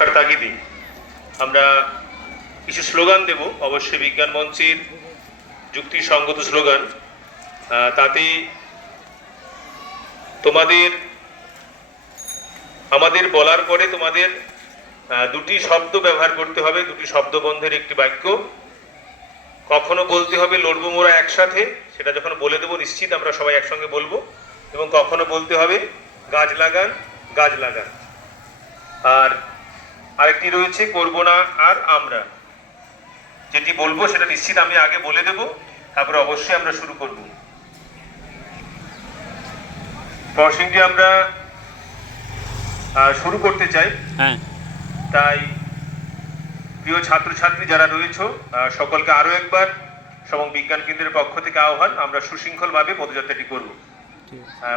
রক্ষার তাগিদে আমরা কিছু স্লোগান দেব। অবশ্যই বিজ্ঞান মঞ্চের যুক্তিসঙ্গত স্লোগান তাতে তোমাদের, আমাদের বলার পরে তোমাদের দুটি শব্দ ব্যবহার করতে হবে। দুটি শব্দবন্ধের একটি বাক্য। কখনো বলতে হবে লড়বো মোরা একসাথে, সেটা যখন বলে দেবো নিশ্চিত আমরা সবাই একসঙ্গে বলব। এবং কখনো বলতে হবে গাছ লাগান গাছ লাগান। আর আরেকটি রয়েছে করব না আর আমরা। যেটি বলব সেটা নিশ্চিত আমি আগে বলে দেব তারপরে অবশ্যই আমরা শুরু করব। প্রসঙ্গে আমরা শুরু করতে চাই। হ্যাঁ। তাই প্রিয় ছাত্রছাত্রী যারা রয়েছে সকলকে আরও একবার সমং বিজ্ঞান কেন্দ্রের পক্ষ থেকে আহ্বান আমরা সুশৃঙ্খলভাবে পদযাত্রাটি করব।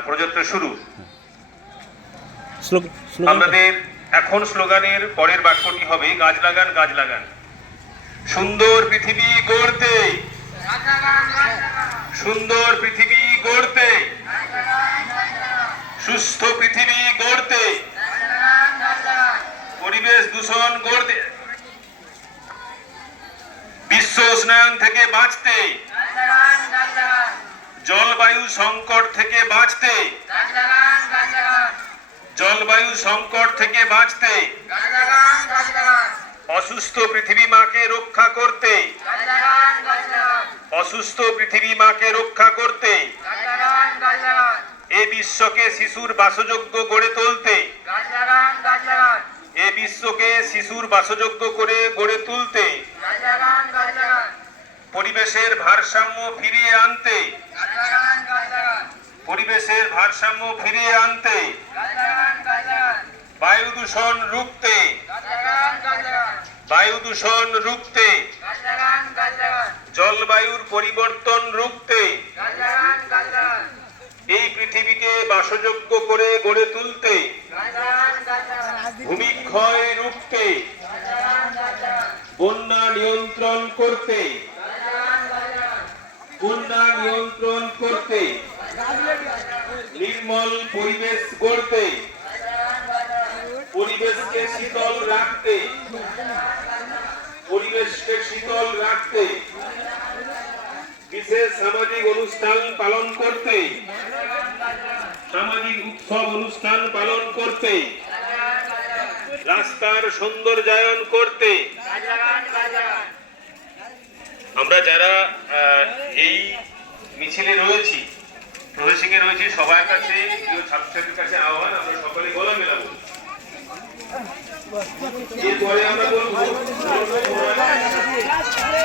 পদযাত্রা শুরু। স্লোগান আমাদের এখন স্লোগানের পরের বাক্যটি হবে, গাছ লাগান গাছ লাগান। সুন্দর পৃথিবী গড়তে, সুন্দর পৃথিবী গড়তে, সুস্থ পৃথিবী গড়তে, পরিবেশ দূষণ গড়তে, বিশ্ব উষ্ণায়ন থেকে বাঁচতে, জলবায়ু সংকট থেকে বাঁচতে জলবায়ু সংকট থেকে বাঁচতে, অসুস্থ পৃথিবী মাকে রক্ষা করতে, অসুস্থ পৃথিবী মাকে রক্ষা করতে, এ বিশ্বকে শিশুর বাসযোগ্য গড়ে তুলতে, এ বিশ্বকে শিশুর বাসযোগ্য করে গড়ে তুলতে, পরিবেশের ভারসাম্য ফিরিয়ে আনতে, পরিবেশের ভারসাম্য ফিরিয়ে আনতে দূষণ রুখতে। বায়ু দূষণ রুখতে। জলবায়ুর পরিবর্তন রুখতে। এই পৃথিবীকে বাসযোগ্য করে গড়ে তুলতে। ভূমিক্ষয় রুখতে। বন্যা নিয়ন্ত্রণ করতে। বন্যা নিয়ন্ত্রণ করতে। নির্মল পরিবেশ গড়তে। পরিবেশকে শীতল রাখতে। পরিবেশকে শীতল রাখতে। বিশেষ সামাজিক অনুষ্ঠান পালন করতে। সামাজিক উৎসব অনুষ্ঠান পালন করতে। রাস্তার সৌন্দর্যায়ন করতে। আমরা যারা এই মিছিলে রয়েছি প্রবেশিংয়ে রয়েছি, সবার কাছে আহ্বান আমরা সকলে গলা মেলাবো এরপরে আমরা বলব আরে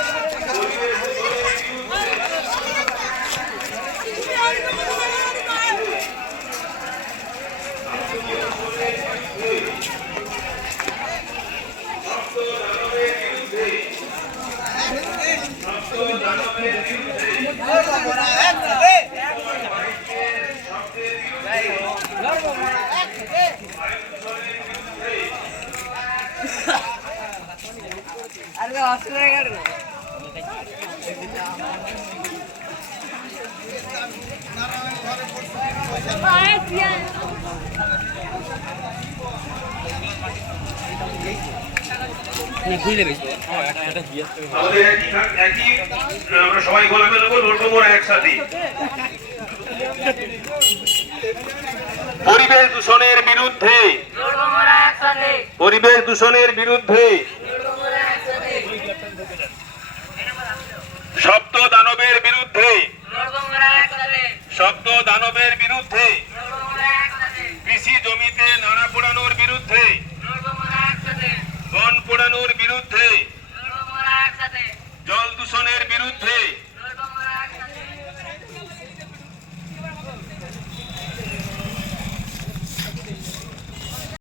আমরা সবাই লড়বো একসাথে পরিবেশ দূষণের বিরুদ্ধে। পরিবেশ দূষণের বিরুদ্ধে।